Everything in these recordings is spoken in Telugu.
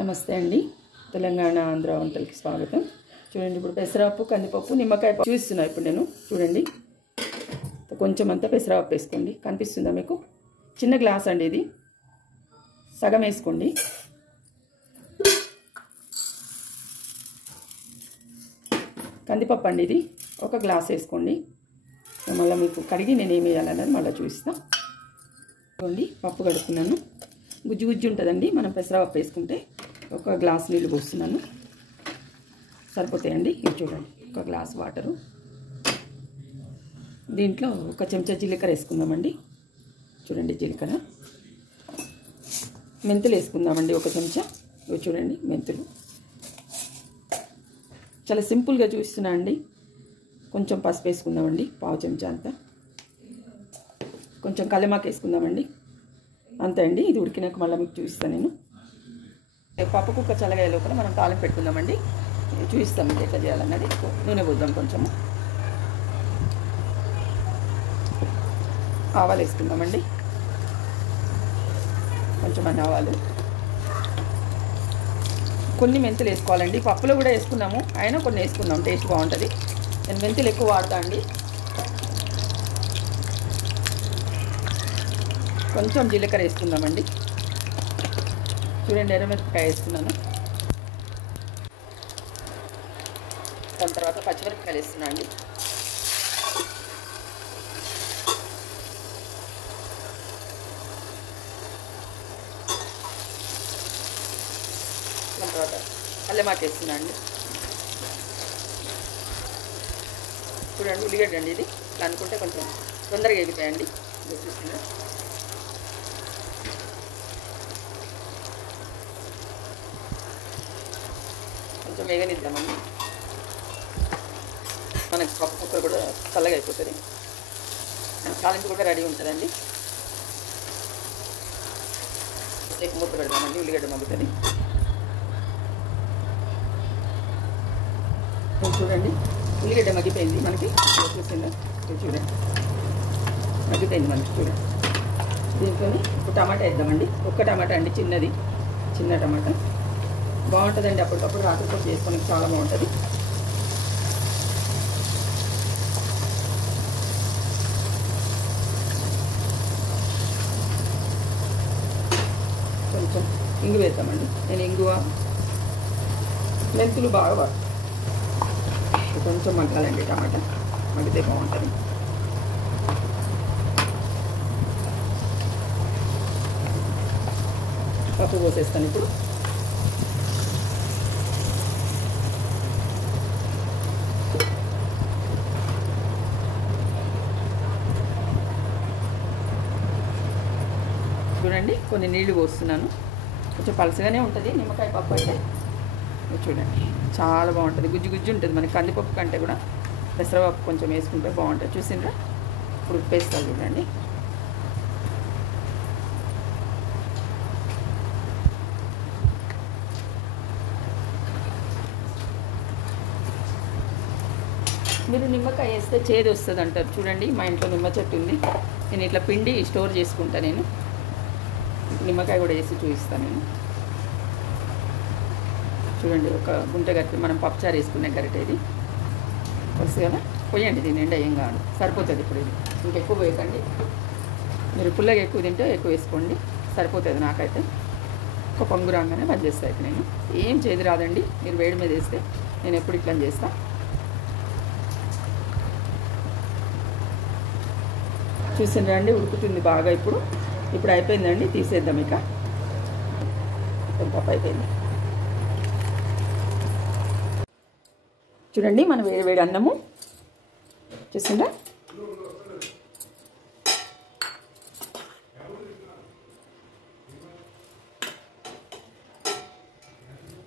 నమస్తే అండి. తెలంగాణ ఆంధ్ర వంటలకి స్వాగతం. చూడండి, ఇప్పుడు పెసరపప్పు, కందిపప్పు, నిమ్మకాయ చూపిస్తున్నా. ఇప్పుడు నేను చూడండి, కొంచెం అంతా పెసరపప్పు వేసుకోండి. కనిపిస్తుందా మీకు? చిన్న గ్లాస్ అండి, ఇది సగం వేసుకోండి. కందిపప్పు అండి, ఇది ఒక గ్లాస్ వేసుకోండి. మళ్ళీ మీకు కడిగి నేను ఏమి వేయాలన్నది మళ్ళీ చూపిస్తాను. చూడండి, పప్పు కడుక్కున్నాను. గుజ్జు గుజ్జు ఉంటుందండి. మనం పెసరపప్పు వేసుకుంటే ఒక గ్లాస్ నీళ్ళు పోస్తున్నాను, సరిపోతాయండి. ఇది చూడండి, ఒక గ్లాస్ వాటరు. దీంట్లో ఒక చెంచా జీలకర్ర వేసుకుందామండి. చూడండి, జీలకర్ర. మెంతులు వేసుకుందామండి, ఒక చెంచా. ఇవి చూడండి, మెంతులు. చాలా సింపుల్గా చూస్తున్నా అండి. కొంచెం పసుపు వేసుకుందామండి, పావు చెంచా అంతా. కొంచెం కల్లెమాకు వేసుకుందామండి, అంతే అండి. ఇది ఉడికినాక మళ్ళీ మీకు చూపిస్తాను నేను. పప్పు కుక్క చల్లగా లోపల మనం తాలింపు పెట్టుకుందామండి. చూపిస్తాం మీకు ఎట్లా చేయాలన్నది. నూనె పోద్దాం కొంచెము. ఆవాలు వేసుకుందామండి, కొంచెం అన్ని ఆవాలు. కొన్ని మెంతులు వేసుకోవాలండి. పప్పులో కూడా వేసుకున్నాము, అయినా కొన్ని వేసుకుందాం, టేస్ట్ బాగుంటుంది. నేను మెంతులు ఎక్కువ వాడతా అండి. కొంచెం జీలకర్ర వేసుకుందామండి. చూడండి, ఎర్రమిరపకాయ వేస్తున్నాను. దాని తర్వాత పచ్చిమిరపకాయలు వేస్తున్నా అండి. దాని తర్వాత కల్లెమాకు వేస్తున్నా అండి. చూడండి, ఉల్లిగడ్డ అండి. ఇది ఇలా అనుకుంటే కొంచెం తొందరగా ఎగుతాయండి. చూస్తున్నా. కొంచెం వేగనిద్దామండి. మనకి పప్పు కుక్కర్ కూడా చల్లగా అయిపోతుంది. తాలింపు కూడా రెడీ ఉంటుందండి. ఎక్కువ మూత పెడదామండి, ఉల్లిగడ్డ మగ్గుతుంది. చూడండి, ఉల్లిగడ్డ మగ్గిపోయింది మనకి. చూసిందా? చూడండి, మగ్గిపోయింది మనకి. చూడండి, దీంట్లో ఇప్పుడు టమాటా వేద్దామండి. ఒక్క టమాటా అండి, చిన్నది, చిన్న టమాటా. బాగుంటుందండి, అప్పటికప్పుడు రాత్రిపూట చేసుకోవడానికి చాలా బాగుంటుంది. కొంచెం ఇంగు వేద్దామండి. నేను ఇంగువ, మెంతులు బాగా కొంచెం మగ్గాలండి. టమాటా మగ్గితే బాగుంటుంది. పప్పు పోసేస్తాను ఇప్పుడు. చూడండి, కొన్ని నీళ్లు పోస్తున్నాను. కొంచెం పలసగానే ఉంటుంది నిమ్మకాయ పప్పు అంటే. చూడండి, చాలా బాగుంటుంది. గుజ్జు గుజ్జు ఉంటుంది. మనకి కందిపప్పు కంటే కూడా పెసరపప్పు కొంచెం వేసుకుంటే బాగుంటుంది. చూసిండ్రా? ఇప్పుడు ఉప్పేస్తాను చూడండి. మీరు నిమ్మకాయ వేస్తే చేదు వస్తుంది అంటారు. చూడండి, మా ఇంట్లో నిమ్మ చెట్టు ఉంది. నేను ఇట్లా పిండి స్టోర్ చేసుకుంటాను. నేను నిమ్మకాయ కూడా వేసి చూపిస్తాను నేను. చూడండి, ఒక గుంట గరిటె, మనం పప్పుచారు వేసుకునే గరిటె ఇది వస్తుంది కదా. పోయండి, దీని నిండా ఏం కాదు, సరిపోతుంది. ఇప్పుడు ఇది ఇంకెక్కువ పోయకండి. మీరు పుల్లగా ఎక్కువ తింటే ఎక్కువ వేసుకోండి, సరిపోతుంది. నాకైతే ఒక పొంగు రాగానే బంద్ చేస్తాను. అయితే నేను ఏం చేదు రాదండి. మీరు వేడి మీద వేస్తే నేను ఎప్పుడు ఇట్లా చేస్తాను. చూసిండ్రా అండి, ఉడుకుతుంది బాగా. ఇప్పుడు అయిపోయిందండి, తీసేద్దాం. ఇక పప్పు అయిపోయింది. చూడండి, మన వేడి వేడి అన్నము. చూసిండ్రా?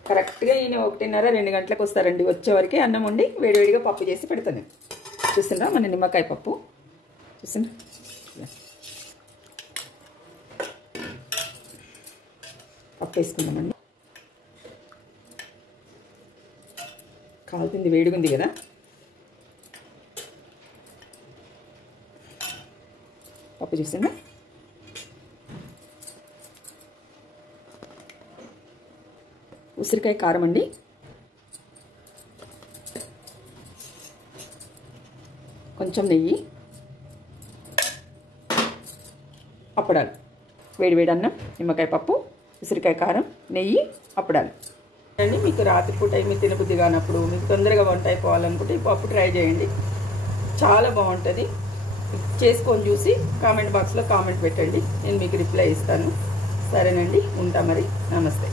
కరెక్ట్గా ఈయన 1:30-2 గంటలకు వస్తారండి. వచ్చేవరకే అన్నం వండి వేడివేడిగా పప్పు చేసి పెడతాను. చూసిండ్రా మన నిమ్మకాయ పప్పు? చూసిండ్రా? పప్పు వేసుకుందామండి. కాలుతుంది, వేడిగా ఉంది కదా. పప్పు చూసిందా? ఉసిరికాయ కారం అండి, కొంచెం నెయ్యి, అప్పడాలు, వేడివేడి అన్నం, నిమ్మకాయ పప్పు, ఉసిరికాయ కారం, నెయ్యి, అప్పడాలు అండి. మీకు రాత్రిపూట ఏమి తినబుద్ధి కానప్పుడు, మీకు తొందరగా వంట అయిపోవాలనుకుంటే ఈ పప్పు ట్రై చేయండి, చాలా బాగుంటుంది. చేసుకొని చూసి కామెంట్ బాక్స్లో కామెంట్ పెట్టండి, నేను మీకు రిప్లై ఇస్తాను. సరేనండి, ఉంటా మరి. నమస్తే.